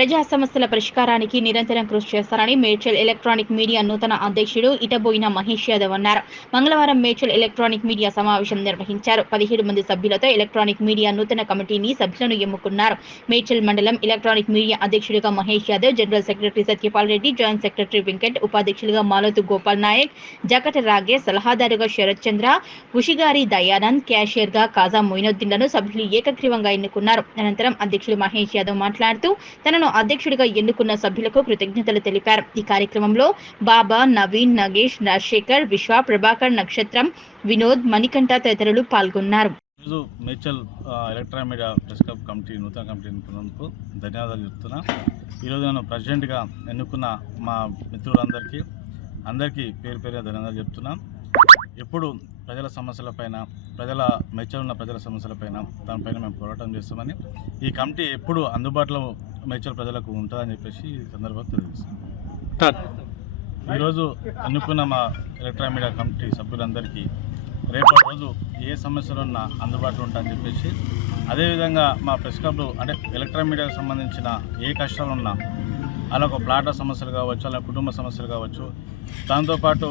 ప్రజా సమస్యల పరిష్కారానికి నిరంతరం కృషి చేస్తారని మేడ్చల్ ఎలక్ట్రానిక్ మీడియా నూతన అధ్యక్షుడు ఇటబోయిన మహేష్ యాదవ్ అన్నారు. మంగళవారం మేడ్చల్ ఎలక్ట్రానిక్ మీడియా సమావేశం నిర్వహించారు. 17 మంది సభ్యులతో ఎలక్ట్రానిక్ మీడియా నూతన కమిటీని సభ్యులను ఎన్నుకున్నారు. మేడ్చల్ మండలం ఎలక్ట్రానిక్ మీడియా అధ్యక్షుడిగా Mahesh Yadav, general secretary Satyapal Reddy, joint secretary Venkat, ఉపాధ్యక్షులుగా మాలోతు గోపాల్ నాయక్, జకట రాగేష్, సలహాదారుగా శరత్ చంద్ర, ఉషిగారి దయానంద్, క్యాషియర్గా కాజా మొయినుద్దీన్లను సభ్యులు ఏకగ్రీవంగా ఎన్నుకున్నారు. అనంతరం అధ్యక్షుడు మహేష్ యాదవ్ మాట్లాడుతూ తనను అధ్యక్షుడిగా ఎన్నుకున్న సభ్యులకు కృతజ్ఞతలు తెలిపారు. ఈ కార్యక్రమంలో బాబా, నవీన్, నగేష్, రాజశేఖర్, విశ్వ, ప్రభాకర్, నక్షత్రం, వినోద్, మణికంఠ తదితరులు పాల్గొన్నారు. Medchal electronic media press club committee నూతన కమిటీ ఎన్నుకున్నందుకు ధన్యవాదాలు చెప్తున్నా. ఈరోజు నన్ను ప్రెసిడెంట్గా ఎన్నుకున్న మా మిత్రులందరికీ పేరు పేరుగా ధన్యవాదాలు చెప్తున్నా. ఎప్పుడు ప్రజల సమస్యలపైన, మేడ్చల్ ఉన్న ప్రజల సమస్యలపైన దానిపైన మేము పోరాటం చేస్తామని, ఈ కమిటీ ఎప్పుడు అందుబాటులో మేడ్చల్ ప్రజలకు ఉంటుందని చెప్పేసి ఈ సందర్భంగా తెలియజేస్తాం. ఈరోజు ఎన్నుకున్న మా ఎలక్ట్రానిక్ మీడియా కమిటీ సభ్యులందరికీ రేపటి రోజు ఏ సమస్యలు ఉన్నా అందుబాటులో ఉంటాయని చెప్పేసి, అదేవిధంగా మా ప్రెస్ క్లబ్లు అంటే ఎలక్ట్రానిక్ మీడియాకు సంబంధించిన ఏ కష్టాలు ఉన్నా, అలా ఒక ప్లాట్ల సమస్యలు కావచ్చు, అలా కుటుంబ సమస్యలు కావచ్చు, దాంతోపాటు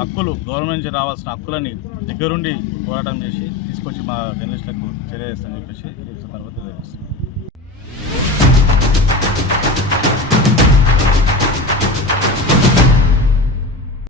హక్కులు గవర్నమెంట్ నుంచి రావాల్సిన హక్కులని దగ్గరుండి పోరాటం చేసి తీసుకొచ్చి మా జర్నలిస్టులకు తెలియజేస్తామని చెప్పేసి ఈ సందర్భంగా తెలియజేస్తాం.